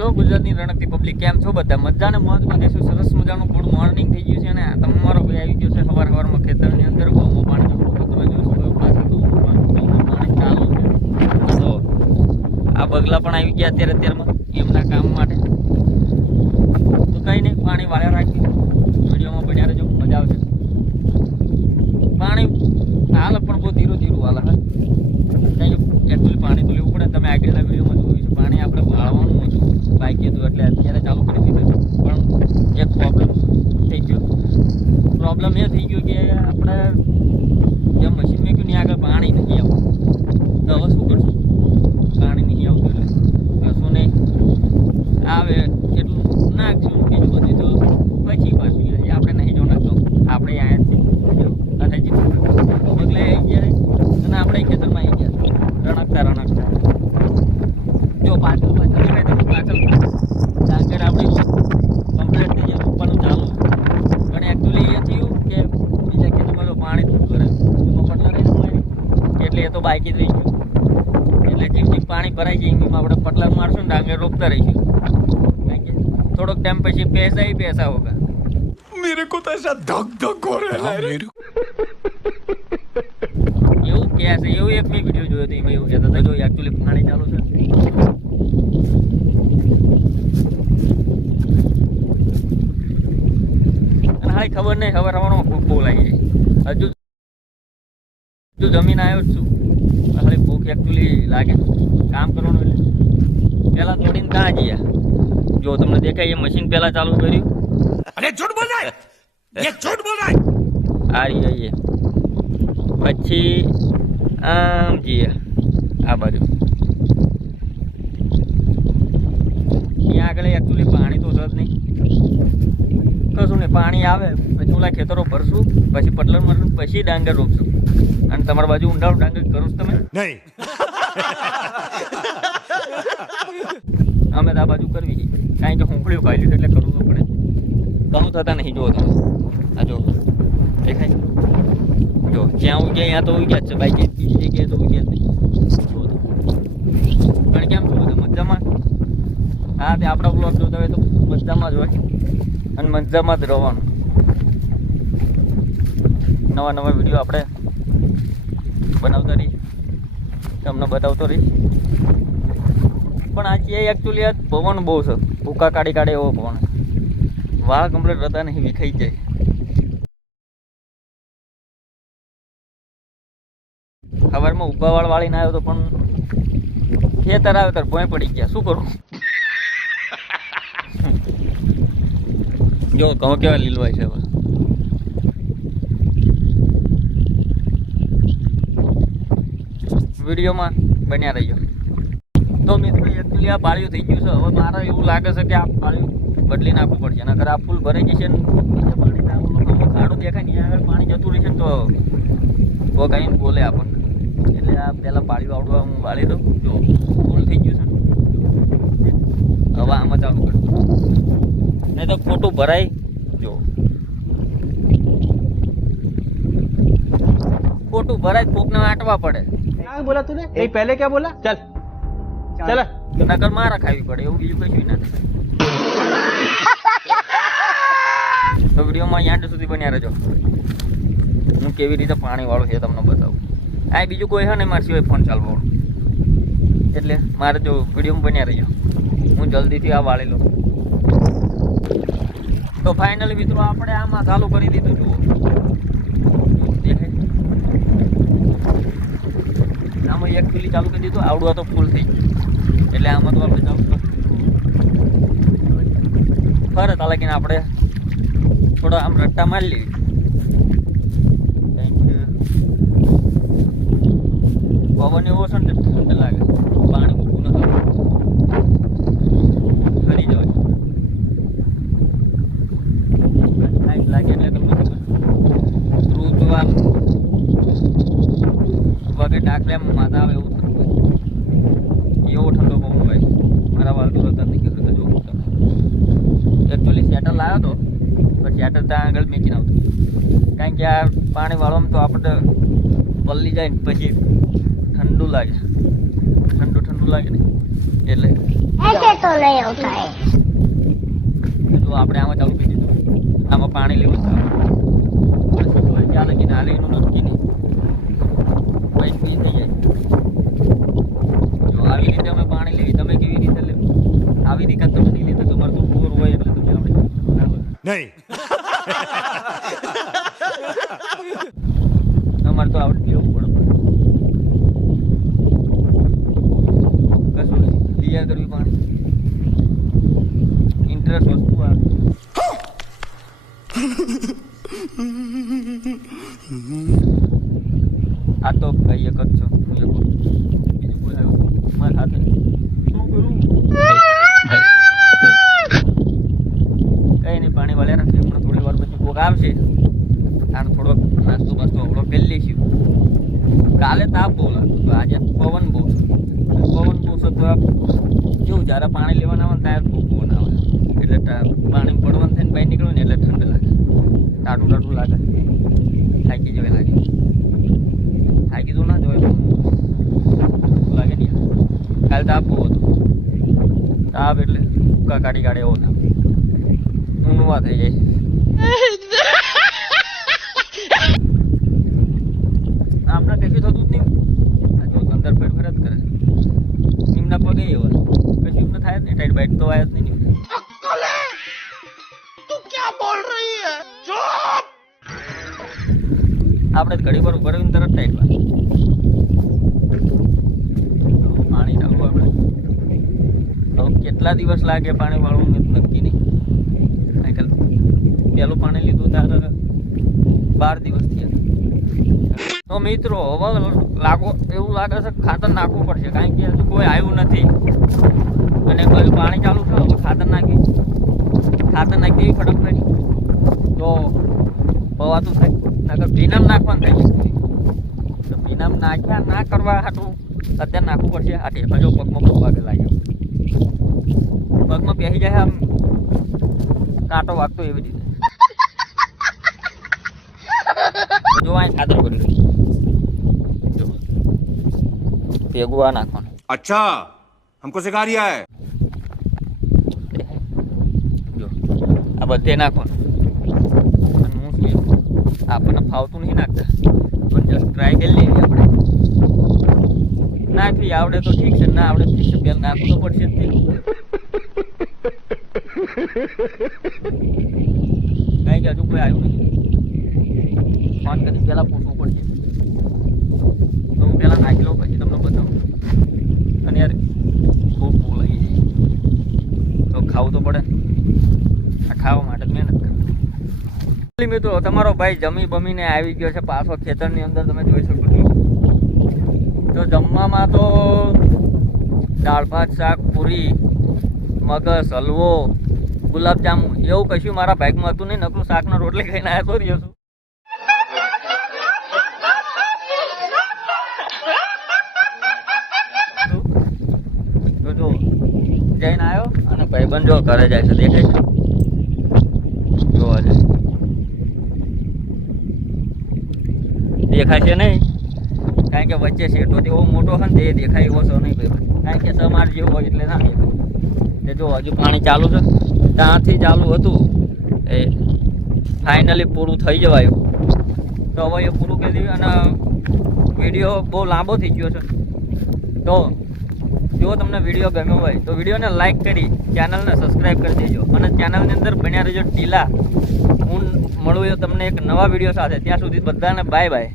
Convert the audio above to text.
Hello ગુજરાતની રણકતી public, કેમ છો બધા? મજાને મોજમાં દેશો. સરસ મજાનું ગુડ મોર્નિંગ થઈ ગયું છે અને તમારો ભાઈ આવી ગયો છે સવારમાં ખેતરની અંદર. ગૌમાં પાણી તમે જોશો પાછળ પાણી ચાલુ છે. તો આ બગલા પણ આવી ગયા અત્યારમાં એમના કામ માટે. તો કંઈ નહીં, પાણી વાળ્યા રાખ્યું. વિડીયોમાં પડ્યા રહેજો, મજા આવશે. પાણી હાલ પણ બહુ ધીરું ધીરું હાલ હા. એકચ્યુઅલી પાણી તો લેવું પડે. તમે આગળના વિડીયોમાં જોયું છે પાણી આપણે વાળવાનું હતું, બાઈક હતું એટલે અત્યારે ચાલુ કરી દીધું છે. પણ એક પ્રોબ્લેમ થઈ ગયો. પ્રોબ્લેમ એ થઈ ગયો કે આપણે જે મશીન મેં ને આગળ પાણી નથી આવતું. તો હવે શું કરશું? પાણી નહીં આવતું એટલે કશું નહીં, આવે એટલું નાખશું. બીજું બધું તો પછી પાછું આપણે નહીં જો નાખતો. આપણે અહીંયા જ બગલે આવી ગયા અને આપણે ખેતરમાં આવી ગયા રણકતા. જો પાછળ પાછળ આગળ આપણે કમ્પ્લીટ થઈ જાય ઉપરનું ચાલુ. પણ એકચ્યુઅલી એ થયું કે બીજા ખેતરમાં તો પાણી થોડું કરે એમાં પટલા રહી પાણી એટલે એ તો બાઈકી જ રહી ગયું. એટલે જેમ જેમ પાણી ભરાય છે એમ આપણે પટલા મારશું ને ડાંગર રોપતા રહીશું. કારણ કે થોડોક ટાઈમ પછી પૈસા હોગા. मेरे को तो ऐसा धक धक हो रहा है એવું કહે છે. એવું એક મેં વિડીયો જોયો હતો એમાં એવું કહેતા હતા જો એકચ્યુઅલી પાણી ચાલુ છે. અને હાઈ ખબર નહીં, ખબર હવામાં ભૂખ બહુ લાગી જાય. હજુ જમીન આવ્યો જ છું. હાલી ભૂખ એકચ્યુઅલી લાગે કામ કરવાનું. એટલે પહેલાં થોડીને કાં ગયા જો તમને દેખાય એ મશીન પહેલાં ચાલુ કર્યું. अरे झूठ बोल रहा है, ये झूठ बोल रहा है. આ રહી પછી આમ જઈએ આ બાજુ. ત્યાં આગળ એકચ્યુઅલી પાણી તો છે જ નહીં, કશું નહીં. પાણી આવે પછી ઓલા ખેતરો ભરશું, પછી પટલર મારશું, પછી ડાંગર રોપશું. અને તમારી બાજુ ઊંડાળું ડાંગર કરો છો તમે? नहीं. અમે તો આ બાજુ કરવી છે કારણ કે હુંફળીઓ ખાઈ લીધું એટલે કરવું તો પડે. ઘણું થતા નહીં. જુઓ તમે આ જો દેખાય જો જ્યાં ઉગ્યા ત્યાં તો ઉગ્યા જ છે. બાઈક બીજી જગ્યાએ તો ઉગ્યા જ નહીં. પણ કેમ છું બધું મજામાં? હા, તે આપણા બ્લોગ જોતા હોય તો મજામાં જ હોય અને મજામાં જ રહેવાનું. નવા વિડીયો આપણે બનાવતા રહીશ, તમને બતાવતો રહીશ. પણ આજે એકચ્યુઅલી આ પવન બહુ છે, ભૂકા કાઢે એવો પવન. વાળ કમ્પ્લીટ રહેતા નહીં, વિખાઈ જાય. સવારમાં ઉભાવાળ વાળીને આવ્યો તો પણ ખેતર આવે ત્યારે ભોંય પડી ગયા. શું કરું? જો ઘઉં કેવા લીલવાય છે હવે. વિડીયોમાં બન્યા રહીજો. તો મિત્રો એકચ્યુઅલી આ બાળિયું થઈ ગયું છે. હવે મારે એવું લાગે છે કે આ બાળિયું બદલી નાખવું પડશે. નકર આ ફૂલ ભરાઈ જશે ને પાણી ખાડું દેખાય ને આગળ પાણી જતું રહેશે તો કાંઈ બોલે આપણને. એટલે આ પહેલાં બાળિયું આવડવા હું વાળી દઉં. જો ફૂલ થઈ ગયું છે ને, હવે આમાં ચાલુ કરું નહીં તો ખોટું ભરાય. જો ખોટું ભરાય કોકને આંટવા પડે. क्या बोला तूने? नहीं पहले क्या बोला? चल चल નકર મારા ખાવી પડે. એવું બીજું કશું ના થાય. તો વિડીયોમાં યાદ સુધી બન્યા રહેજો. હું કેવી રીતે પાણી વાળું છે તમને બતાવું. આ બીજું કોઈ છે ને મારા સિવાય ફોન ચાલવાનું. એટલે મારે જો વિડીયોમાં બન્યા રહેજો. હું જલ્દીથી આ વાળી લઉં. તો ફાઇનલી મિત્રો આપણે આમાં ચાલુ કરી દીધું. જુઓ આમાં એક ખુલ્લી ચાલુ કરી દીધું. આવડવા તો ફૂલ થઈ ગયું એટલે આમાં તો આપણે ચાલુ કરીશું. ફરત હાલાકીને આપણે થોડા આમ રટ્ટા મારી લેવી. પવન એવો છે ને ઠંડ લાગે. પાણી મૂકવું નથી, ફરી જાય ટાઈમ લાગે એટલે તમને ખબર. ધ્રુવ જો આમ વગર ડાકલે માથા આવે એવું થતું હોય. એવો ઠંડો પવન હોય. મારા વાળ તો રતા નહીં કરતા. જો એકચ્યુઅલી શેટર લાવ્યો હતો પણ શેટર ત્યાં આગળ મેકીને આવતું. કારણ કે આ પાણી વાળવામાં તો આપણે પલ્લી જાય ને પછી ઠંડુ લાગે ને એટલે ऐसे तो नहीं होता है। જો આપણે આમાં ચાલુ કરી દીધું, આમાં પાણી લેવું ચાલે કે ના લે એનું નક્કી નહીં, પછી પી થઈ જાય. જો આવી રીતે અમે પાણી લેવી, તમે કેવી રીતે લેવું? આવી રીતે તમે નહીં લેતા, તમારે તો બોર હોય એટલે તમે આપણે नहीं અમારે તો આવડે લેવું પડે. કશું નહીં, ક્લિયર કરવી પાણી. ઇન્ટરેસ્ટ વસ્તુ આવે. આ તો કઈ એક જ છો, હું એક જ. બીજું કોઈ આવ્યું મારા હાથે શું કરું? કઈ નહીં, પાણી વળ્યા રાખજે. હમણાં થોડી વાર પછી કોક આવશે, આને થોડોક નાસ્તો બાસ્તો હમણાં પહેરી લઈશું. કાલે તાપ બહુ લાગતો હતો, આજે પવન બહુ છે. પવન બહુ છે તો કેવું, જ્યારે પાણી લેવાના આવે ને ત્યારે બહુ પવન આવે, એટલે પાણી પડવાનું થઈને બહાર નીકળ્યું ને એટલે ઠંડ લાગે, ટાટું ટાટું લાગે, થાકી જવા લાગે. થાકી તો ના જવાય પણ લાગે નહીં. કાલે તાપ બહુ હતો, તાપ એટલે ઉકા કાઢી કાઢે એવો તાપ, ઊંઘવા થઈ જાય. આમને કશું થતું જ નહીં. જો અંદર પેટ ફેર જ કરે, નિમના પગે એવા કશું એમને થાય જ નહીં. ટાઈટ બાઈટ તો આવ્યા જ નહીં. આપણે ઘડી પર ઉભા રહીને તરત ટાઈટ બાઈટ. પાણી ચાલુ આપણે હવે કેટલા દિવસ લાગે પાણી વાળવું નક્કી નહીં. પેલું પાણી લીધું ત્યારે 12 દિવસ થયા. તો મિત્રો હવે એવું લાગે છે ખાતર નાખવું પડશે, કારણ કે હજુ કોઈ આવ્યું નથી. અને બધું પાણી ચાલુ છે, હવે ખાતર નાખી એવી ફટાફટ તો પવાતું થાય. નકર ભીનામ નાખવાનું થાય. તો ભીનામ નાખ્યા ના કરવા હાટું અત્યારે નાખવું પડશે. આ ટેપા જો પગમાં બહુ વાગે લાગ્યો, પગમાં પહેરી જાય આમ કાંટો વાગતો એવી રીતે. જો અહીં ખાતર કરી લઈ, જો ભેગું આ નાખવાનું. अच्छा हमको सिखा रिया है જો આ બધે નાખવાનું. અને હું શું આપણને ફાવતું નહીં નાખતા, પણ જસ્ટ ટ્રાય કરી લઈએ આપણે. નાખવી આવડે તો ઠીક છે, ના આવડે ઠીક છે, પેલા નાખવું તો પડશે જ. કઈ કે હજુ કોઈ આવ્યું નહીં. ફોન કરી પહેલાં પૂછવું પડશે. તો હું પહેલાં નાખી લઉં, પછી તમને બતાવું. અને યાર ખૂબ બોલાઈ જાય તો ખાવું તો પડે. આ ખાવા માટે જ મહેનત કરવી. મિત્રો તમારો ભાઈ જમી બમીને આવી ગયો છે પાછો ખેતરની અંદર, તમે જોઈ શકો છો. તો જમવામાં તો દાળ ભાત શાક પૂરી મગસ હલવો ગુલાબજાંબુ એવું કશું મારા ભાગમાં હતું નહીં. નકરું શાકના રોટલી ખાઈને આવ્યા તો રહ્યો છું. તો જો જઈને આવ્યો અને ભાઈબંધ જો ઘરે જાય છે, દેખાય છે? જોવા જાય દેખાય છે નહીં, કારણ કે વચ્ચે શેઠો એવો મોટો છે ને તે દેખાય એવો છો નહીં ભાઈ, કારણ કે સમાર જેવો હોય એટલે ના દેખાય. જો હજુ પાણી ચાલુ છે, ત્યાંથી ચાલુ હતું એ ફાઇનલી પૂરું થઈ જવાયું. તો હવે એ પૂરું કરી દીધું અને વિડીયો બહુ લાંબો થઈ ગયો છે. તો જો તમને વિડીયો ગમ્યો હોય તો વિડીયોને લાઇક કરી ચેનલને સબસ્ક્રાઈબ કરી દેજો અને ચેનલની અંદર બન્યા રહેજો ટીલા. હું મળું તમને એક નવા વિડીયો સાથે. ત્યાં સુધી બધાને બાય બાય.